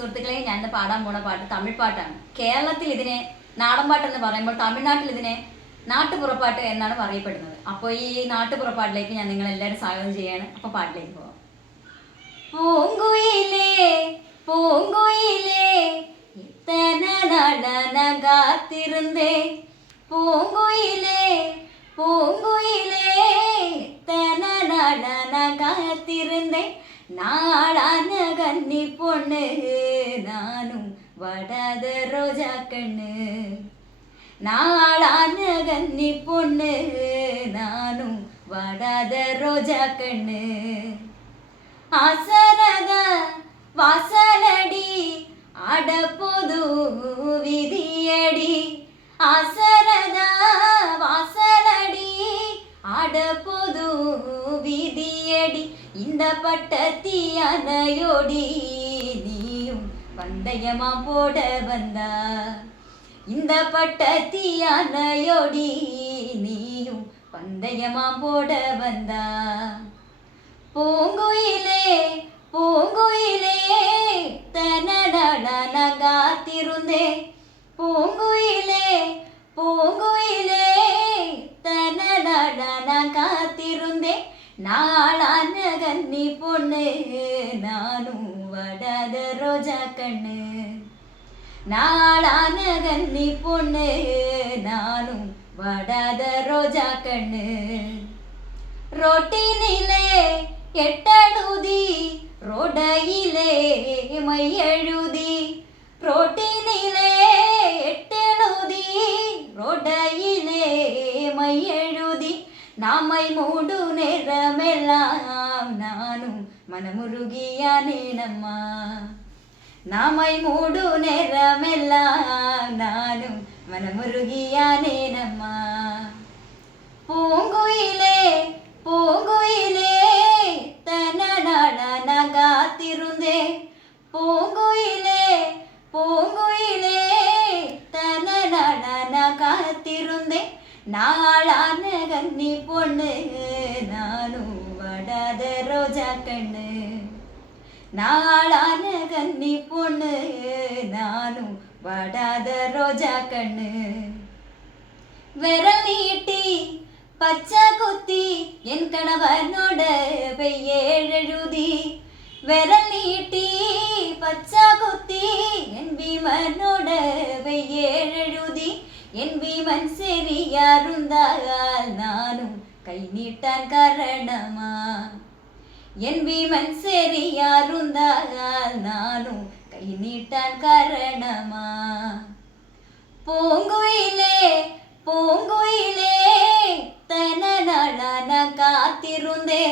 സുഹൃത്തുക്കളെ, ഞാൻ പാടാൻ പോണ പാട്ട് തമിഴ് പാട്ടാണ്. കേരളത്തിൽ ഇതിനെ നാടൻപാട്ട് എന്ന് പറയുമ്പോൾ തമിഴ്നാട്ടിൽ ഇതിനെ നാട്ടുപുറപ്പാട്ട് എന്നാണ് പറയപ്പെടുന്നത്. അപ്പോൾ ഈ നാട്ടുപുറപ്പാട്ടിലേക്ക് ഞാൻ നിങ്ങളെല്ലാവരും സ്വാഗതം ചെയ്യാണ്. അപ്പോൾ പാട്ടിലേക്ക് പോവാം. പൂങ്കുയിലേ പൂങ്കുയിലേ ഇത്തனை நாள் காத்திருந்தேன், பூங்குயிலே பூங்குயிலே இத்தனை நாள் காத்திருந்தேன், நாளான கன்னி பொண்ணு நானும் வடாத ரோஜா கண்ணு, நாளான கன்னி பொண்ணு நானும் வடாத ரோஜா கண்ணு, ஆசரத வாசலடி அடப்பொது விதியடி, ஆசரத வாசலடி அடப்பொது விதியடி, இந்த பட்டத்தியானையோடி நீயும் பந்தயமா போட வந்தா, இந்த பட்டத்தியானையோடி நீயும் பந்தயமா போட வந்தா, பூங்குயிலே பூங்குயிலே தனடன காத்திருந்தே, பூங்குயிலே பூங்குயிலே தனடன காத்திருந்தே, நாளான கன்னி பொண்ணு நானும் வடாத ரோஜா கண்ணு, நாளான கன்னி பொண்ணு நானும் வடாத ரோஜா கண்ணு, ரோட்டினிலே எட்டழுதி ரோடையிலே மையழுதி, ரோட்டினிலே எட்டழுதி ரோடையிலே மையழுதி, நாமை மூடு நேரமெல்லாம் நானும் மனமுருகியானேனம்மா, நாமை மூடு நேரமெல்லாம் நானும் மனமுருகியானேனம்மா, பூங்குயிலே பூங்குயிலே தனடன காத்திருந்தே, பூங்குயிலே பூங்குயிலே தனடன காத்திருந்தே, நாளான கன்னி பொண்ணு நானும் வடாத ரோஜா கண்ணு, நாளான கன்னி பொண்ணு நானும் வடாத ரோஜா கண்ணு, விரல் நீட்டி பச்சை குத்தி என் கணவனோட பெயரெழுதி, விரல் நீட்டி பச்சை குத்தி என் பீமனோட பெயரெழுதி, என் பீமன் சரியாருந்தால் நானும் கை நீட்டான் காரணமா, என் பீமன் சரியாருந்தால் நானும் கை நீட்டான் காரணமா, பூங்குயிலே பூங்குயிலே தனடன காத்திருந்தே,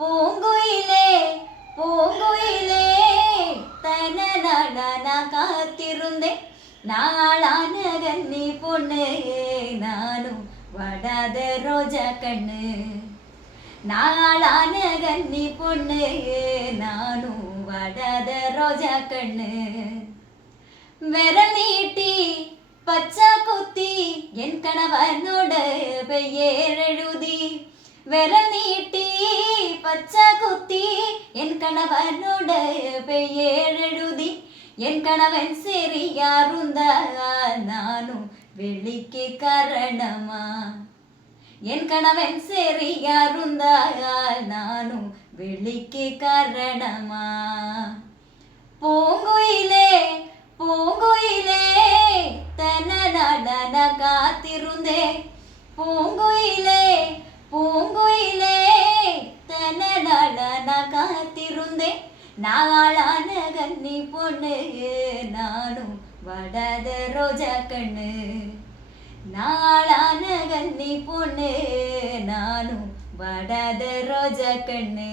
பூங்குயிலே பூங்குயிலே தனடன காத்திருந்தே, நாளான கன்னி பொண்ணு நானும் வடாத ரோஜா கண்ணு, நாளான கன்னி பொண்ணு நானும் வடாத ரோஜா கண்ணு, விரல் நீட்டி பச்சை குத்தி என் கணவனோட பெயரெழுதி, விரல் நீட்டி பச்சை குத்தி என் கணவனோட பெயரெழுதி, என் கணவன் சரியாருந்தால் நானும் வெள்ளிக்கு காரணமா, என் கணவன் சரியாருந்தால் நானும் வெள்ளிக்கு காரணமா, பூங்குயிலே பூங்குயிலே தனடன காத்திருந்தே, பூங்குயிலே பூங்குயிலே தனடன காத்திருந்தே, நாளான கன்னி பொண்ணு நானும் வடாத ரோஜா கண்ணு, நாளான கன்னி பொண்ணு நானும் வடாத ரோஜா கண்ணு.